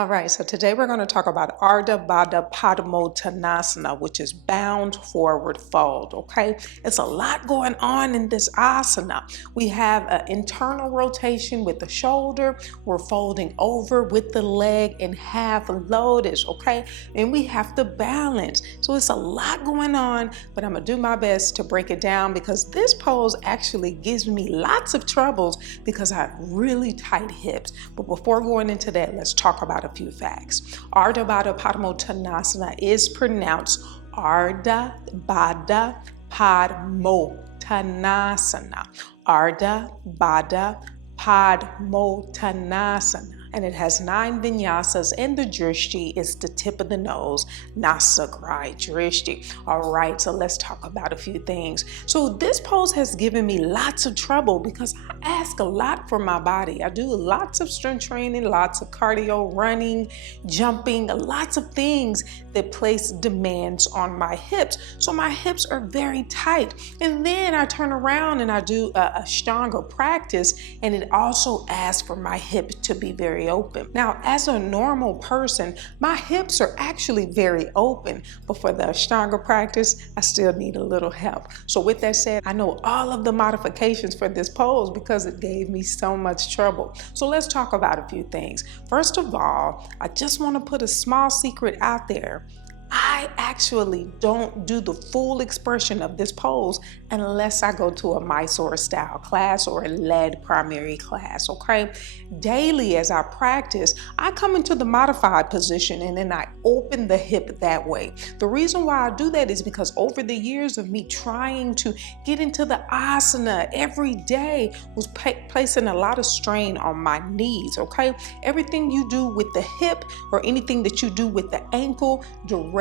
All right, so today we're going to talk about Ardha Baddha Padmottanasana, which is bound forward fold, okay? It's a lot going on in this asana. We have an internal rotation with the shoulder. We're folding over with the leg in half lotus, okay? And we have to balance. So it's a lot going on, but I'm going to do my best to break it down because this pose actually gives me lots of troubles because I have really tight hips. But before going into that, let's talk about a few facts. Ardha Baddha Padmottanasana is pronounced Ardha Baddha Padmottanasana. Ardha Baddha Padmottanasana. And it has 9 vinyasas, and the Drishti is the tip of the nose, Nasagrai Drishti. All right, so let's talk about a few things. So this pose has given me lots of trouble because I ask a lot for my body. I do lots of strength training, lots of cardio, running, jumping, lots of things that place demands on my hips. So my hips are very tight. And then I turn around and I do a Ashtanga practice, and it also asks for my hip to be very open. Now, as a normal person, my hips are actually very open, but for the Ashtanga practice, I still need a little help. So with that said, I know all of the modifications for this pose because it gave me so much trouble. So let's talk about a few things. First of all, I just want to put a small secret out there. I actually don't do the full expression of this pose unless I go to a Mysore style class or a lead primary class, okay? Daily as I practice, I come into the modified position and then I open the hip that way. The reason why I do that is because over the years of me trying to get into the asana every day was placing a lot of strain on my knees, okay? Everything you do with the hip or anything that you do with the ankle directly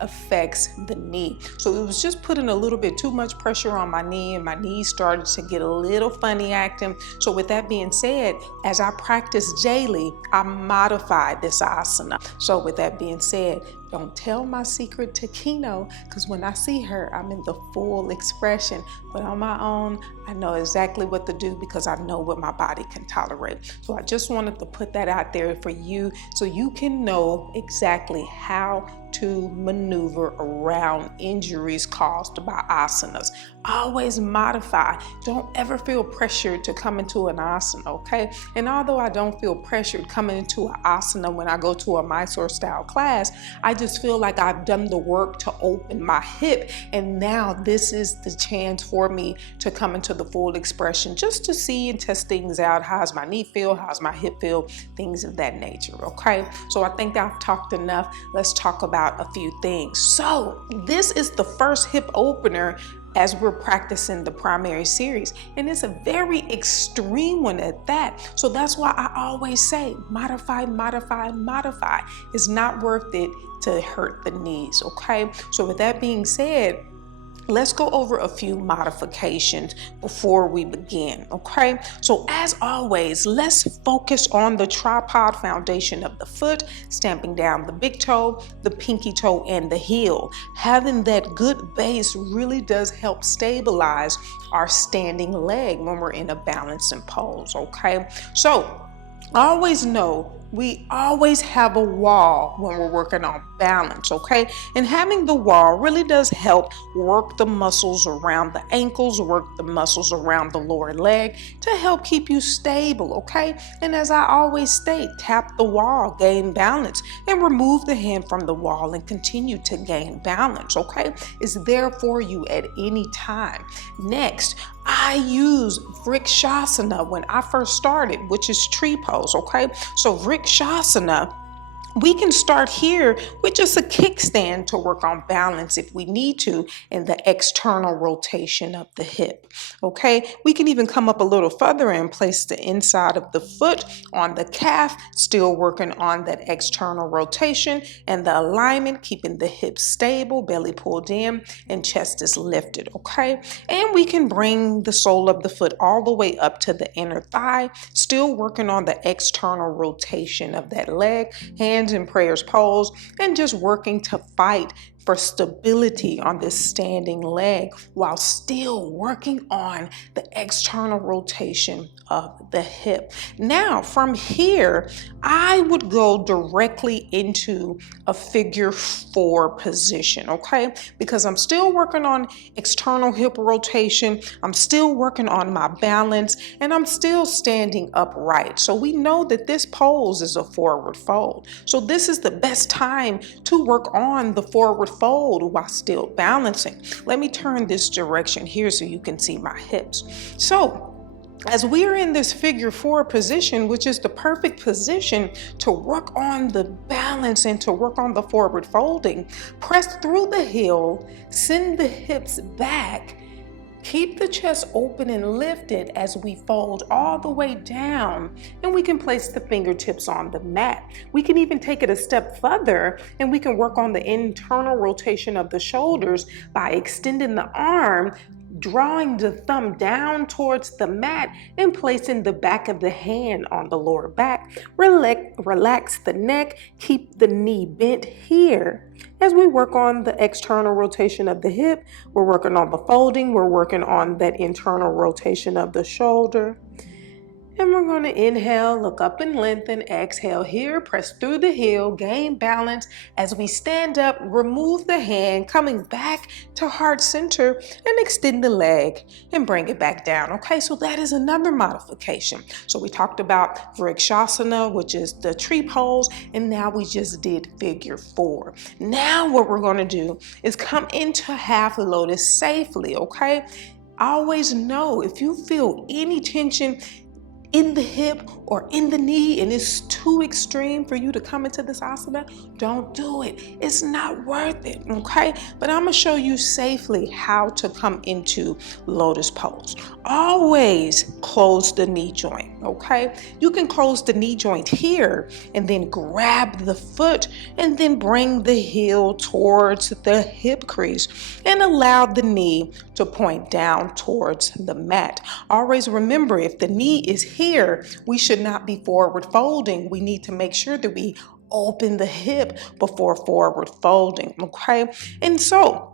affects the knee. So it was just putting a little bit too much pressure on my knee, and my knee started to get a little funny acting. So with that being said, as I practice daily, I modified this asana. So with that being said, don't tell my secret to Kino, because when I see her, I'm in the full expression. But on my own, I know exactly what to do because I know what my body can tolerate. So I just wanted to put that out there for you so you can know exactly how to maneuver around injuries caused by asanas. Always modify. Don't ever feel pressured to come into an asana, okay? And although I don't feel pressured coming into an asana when I go to a Mysore style class, I just feel like I've done the work to open my hip, and now this is the chance for me to come into the full expression just to see and test things out. How's my knee feel? How's my hip feel? Things of that nature, okay? So I think I've talked enough. Let's talk about a few things. So this is the first hip opener as we're practicing the primary series, and it's a very extreme one at that. So that's why I always say modify, modify, modify. It's not worth it to hurt the knees, okay? So with that being said, let's go over a few modifications before we begin, okay? So as always, let's focus on the tripod foundation of the foot, stamping down the big toe, the pinky toe, and the heel. Having that good base really does help stabilize our standing leg when we're in a balancing pose, okay? So always know we always have a wall when we're working on balance, okay? And having the wall really does help work the muscles around the ankles, work the muscles around the lower leg to help keep you stable, okay? And as I always state, tap the wall, gain balance, and remove the hand from the wall and continue to gain balance, okay? It's there for you at any time. Next, I use Vinyasa when I first started, which is tree pose, okay? So Vinyasa, we can start here with just a kickstand to work on balance if we need to in the external rotation of the hip, okay? We can even come up a little further and place the inside of the foot on the calf, still working on that external rotation and the alignment, keeping the hips stable, belly pulled in, and chest is lifted, okay? And we can bring the sole of the foot all the way up to the inner thigh, still working on the external rotation of that leg, hands in prayers pose, and just working to fight for stability on this standing leg while still working on the external rotation of the hip. Now, from here, I would go directly into a figure 4 position, okay? Because I'm still working on external hip rotation, I'm still working on my balance, and I'm still standing upright. So we know that this pose is a forward fold. So this is the best time to work on the forward fold while still balancing. Let me turn this direction here so you can see my hips. So as we're in this figure 4 position, which is the perfect position to work on the balance and to work on the forward folding, press through the heel, send the hips back, keep the chest open and lifted as we fold all the way down, and we can place the fingertips on the mat. We can even take it a step further and we can work on the internal rotation of the shoulders by extending the arm, drawing the thumb down towards the mat and placing the back of the hand on the lower back. Relax the neck, keep the knee bent here. As we work on the external rotation of the hip, we're working on the folding, we're working on that internal rotation of the shoulder. And we're going to inhale, look up and lengthen, exhale here, press through the heel, gain balance. As we stand up, remove the hand, coming back to heart center and extend the leg and bring it back down. Okay, so that is another modification. So we talked about Vinyasas, which is the tree pose, and now we just did figure 4. Now what we're going to do is come into half lotus safely, okay? Always know if you feel any tension in the hip or in the knee and it's too extreme for you to come into this asana, don't do it. It's not worth it, okay? But I'm gonna show you safely how to come into lotus pose. Always close the knee joint, okay? You can close the knee joint here and then grab the foot and then bring the heel towards the hip crease and allow the knee to point down towards the mat. Always remember, if the knee is here, we should not be forward folding. We need to make sure that we open the hip before forward folding, okay? And so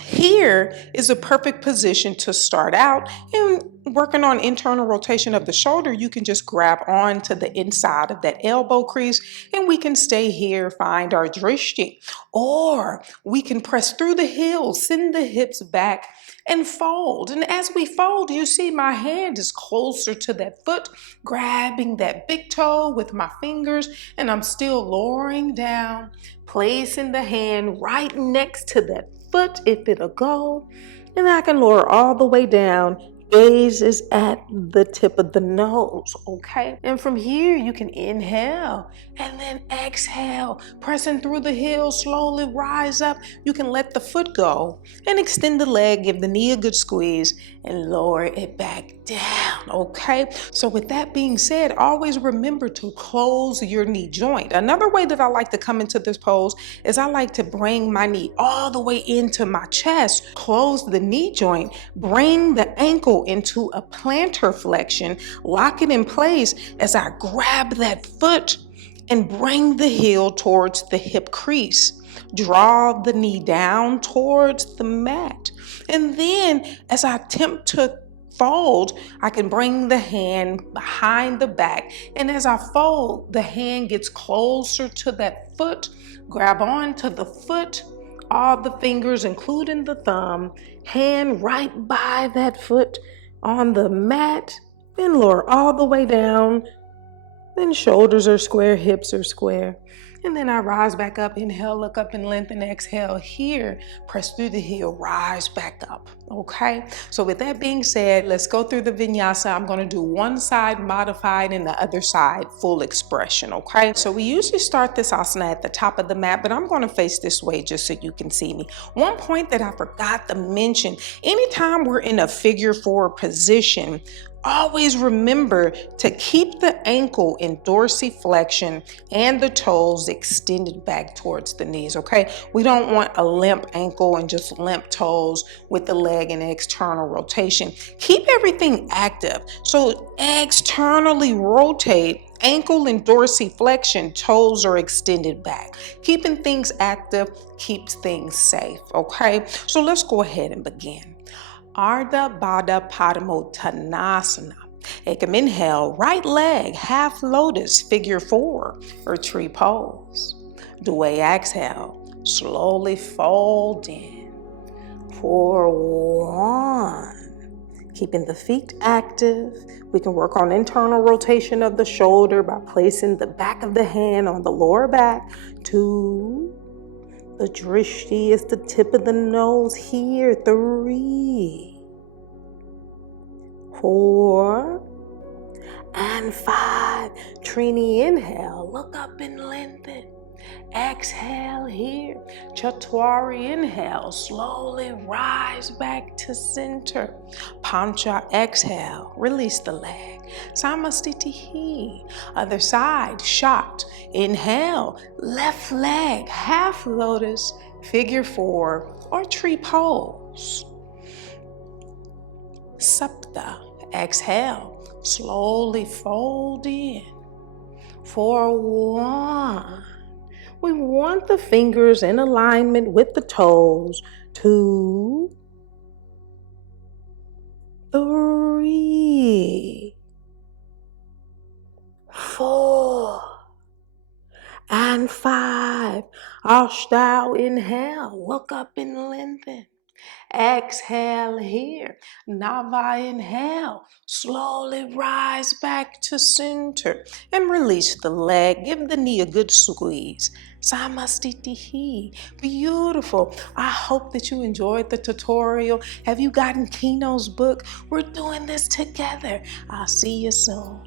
here is a perfect position to start out, and working on internal rotation of the shoulder, you can just grab on to the inside of that elbow crease and we can stay here, find our Drishti. Or we can press through the heels, send the hips back and fold. And as we fold, you see my hand is closer to that foot, grabbing that big toe with my fingers, and I'm still lowering down, placing the hand right next to that foot if it'll go, and I can lower all the way down. Gaze is at the tip of the nose, okay? And from here, you can inhale and then exhale, pressing through the heel, slowly rise up. You can let the foot go and extend the leg, give the knee a good squeeze and lower it back down, okay? So with that being said, always remember to close your knee joint. Another way that I like to come into this pose is I like to bring my knee all the way into my chest, close the knee joint, bring the ankle into a plantar flexion, lock it in place as I grab that foot and bring the heel towards the hip crease. Draw the knee down towards the mat. And then as I attempt to fold, I can bring the hand behind the back. And as I fold, the hand gets closer to that foot. Grab onto the foot, all the fingers, including the thumb, hand right by that foot on the mat, then lower all the way down. Then shoulders are square, hips are square. And then I rise back up, inhale, look up and lengthen, exhale here, press through the heel, rise back up, okay? So with that being said, let's go through the vinyasa. I'm gonna do one side modified and the other side full expression, okay? So we usually start this asana at the top of the mat, but I'm gonna face this way just so you can see me. One point that I forgot to mention, anytime we're in a figure 4 position, always remember to keep the ankle in dorsiflexion and the toes extended back towards the knees, okay? We don't want a limp ankle and just limp toes with the leg in external rotation. Keep everything active. So externally rotate Ankle and dorsiflexion, toes are extended back. Keeping things active keeps things safe, okay? So let's go ahead and begin. Ardha Baddha Padmottanasana. Ekam Inhale, right leg, half lotus, figure 4, or tree pose. Dve Exhale, slowly fold in. For 1. Keeping the feet active. We can work on internal rotation of the shoulder by placing the back of the hand on the lower back. 2. The Drishti is the tip of the nose here. 3. 4. And 5. TriniI inhale. Look up and lengthen. Exhale here. Catvari Inhale. Slowly rise back to center. Pancha exhale. Release the leg. Samastitihi. Other side. Shot. Inhale. Left leg. Half lotus. Figure 4 or tree pose. Sapta. Exhale. Slowly fold in. For 1. We want the fingers in alignment with the toes. 2, 3, 4, and 5. Ashtanga inhale. Look up and lengthen. Exhale here. Dve inhale. Slowly rise back to center and release the leg. Give the knee a good squeeze. Samastitihi. Beautiful. I hope that you enjoyed the tutorial. Have you gotten Kino's book? We're doing this together. I'll see you soon.